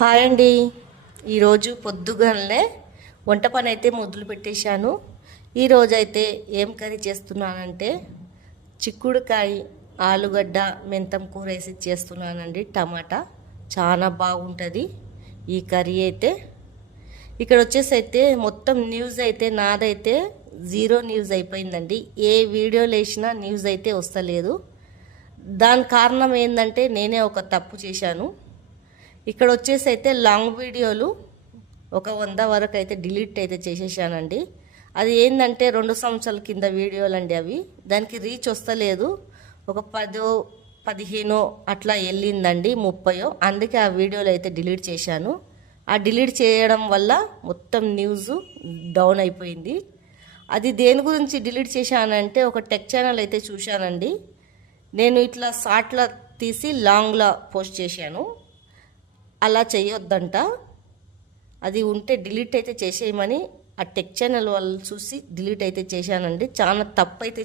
Hi అండి. ఈరోజు పొద్దుగానే వంట పని అయితే మొదలు పెట్టేశాను. ఈరోజు అయితే ఏం కర్రీ చేస్తున్నానంటే చిక్కుడుకాయ ఆలుగడ్డ మెంతం కూర వేసి చేస్తున్నానండి. టమాటా చాలా బాగుంటుంది ఈ కర్రీ అయితే. ఇక్కడ వచ్చేసి అయితే మొత్తం న్యూస్ అయితే నాదైతే జీరో న్యూస్ అయిపోయిందండి. ఏ వీడియోలు వేసినా న్యూస్ అయితే వస్తలేదు. దాని కారణం ఏంటంటే నేనే ఒక తప్పు చేశాను. ఇక్కడ వచ్చేసి అయితే లాంగ్ వీడియోలు ఒక 100 వరకు అయితే డిలీట్ అయితే చేసేసానండి. అది ఏంటంటే 2 సంవత్సరాల కింద వీడియోలు అండి అవి. దానికి రీచ్ వస్తలేదు. ఒక 10-15 అట్లా వెళ్ళిందండి, 30. అందుకే ఆ వీడియోలు అయితే డిలీట్ చేశాను. ఆ డిలీట్ చేయడం వల్ల మొత్తం న్యూస్ డౌన్ అయిపోయింది. అది దేని గురించి డిలీట్ చేశానంటే ఒక టెక్ ఛానల్ అయితే చూశానండి. నేను ఇట్లా షార్ట్లా తీసి లాంగ్లా పోస్ట్ చేశాను. అలా చేయొద్దంట. అది ఉంటే డిలీట్ అయితే చేసేయమని ఆ టెక్ ఛానల్ వాళ్ళు చూసి డిలీట్ అయితే చేశానండి. చాలా తప్పు అయితే